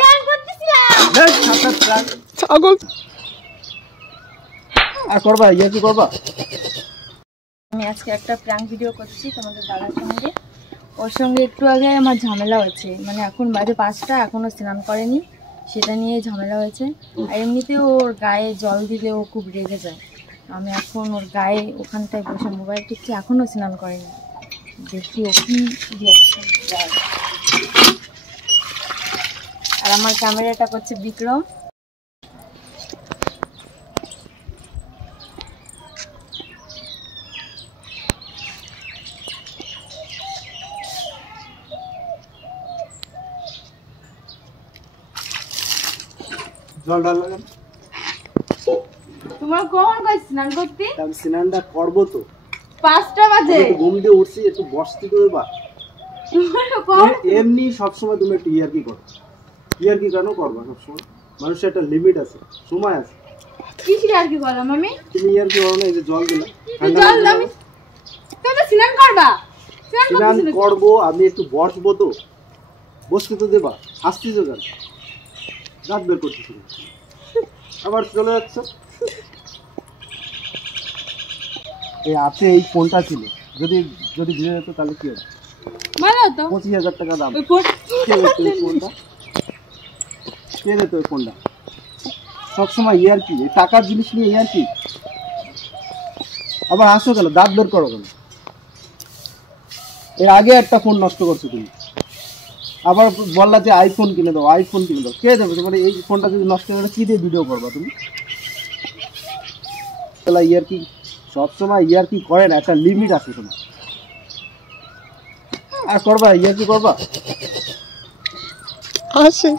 Plan করতেছিলাম। ছাগল আর করবা ইয়া কি করবা? আমি আজকে একটা প্র্যাঙ্ক ভিডিও করছি তোমাদের দাদার সঙ্গে। ওর সঙ্গে একটু আগে আমার ঝামেলা হয়েছে, মানে এখন বাজে 5টা, এখনও স্নান করেনি, সেটা নিয়ে ঝামেলা হয়েছে। আর এমনিতেও ওর গায়ে জল দিলে ও খুব রেগে যায়। আমি এখন ওর গায়ে ওখানটায় বসে মোবাইল টিপছি, এখনও স্নান করেনি, দেখি ও কি রিয়াকশন দেয়। আর আমার ক্যামেরাটা করছে বিক্রম। জল ঢাললাম। তোমার কখন কই স্নান করতে? আমি স্নানটা করবো তো, 5টা বাজে। ঘুম দিয়ে উঠছি, একটু বসতে তো দেবা। এমনি সবসময় তুমি একটু ইয়ার্কি করো। ইয়ার্কি কেন করবা সবসময়? মানুষের একটা লিমিট আছে, সময় আছে। কিসের আর কি করলাম আমি? তুমি ইয়ার্কি করো না, এই যে জল দিলা। জল আমি তুমি তো স্নান করবা। স্নান করবো, আমি একটু বসবো তো, বসতে তো দেবা। হাসতেছো কেন? দাঁত বের করতেছি আবার চলে যাচ্ছ। এই আছে, এই ফোনটা ছিল, যদি যদি ভিড়ে যেত তাহলে কি হবে? ভালো তো 25,000 টাকা দাম। ওই ফোন কে দিত এই ফোনটা? কে দিত এই ফোনটা? সবসময় ইয়ার্কি, এই টাকার জিনিস নিয়ে ইয়ার্কি। আবার আসো কেন? দাঁত বের করো কেন? এর আগে একটা ফোন নষ্ট করছো তুমি, আবার বললা যে আইফোন কিনে দাও, আইফোন কিনে দাও। কে দেবে তোমার এই ফোনটা? যদি নষ্ট করে কি দিয়ে ভিডিও করবা তুমি? তাহলে ইয়ার্কি সবসময় ইয়ার্কি করে না, একটা লিমিট আছে তোমার। আর করবা ইয়ার্কি করবা? আছে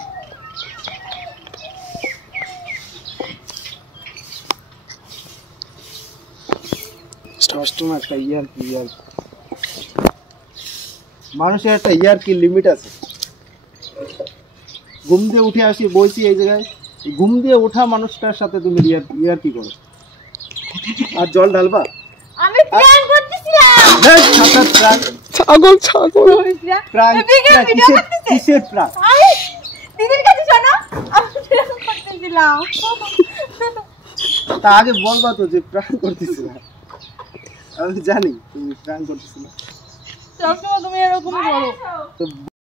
সবসময় একটা ইয়ার্কি। মানুষের একটা ইয়ার্কি লিমিট আছে। ঘুম দিয়ে উঠে আসি, বইছি এই জায়গায়, ঘুম দিয়ে ওঠা মানুষটার সাথে তুমি ইয়ার্কি করো। আর জল ঢালবা? আমি প্ল্যান করতেছিলাম। ছাগল ছাগল কিসের প্রাণ? আমি দিদির কাছে শোনো, আমি প্ল্যান করতেছিলাম। তা আগে বলবা তো যে প্রাণ করতেছিলাম। আমি জানি তুমি প্রাণ করতেছিলা, সবসময় তুমি এরকম করো। তো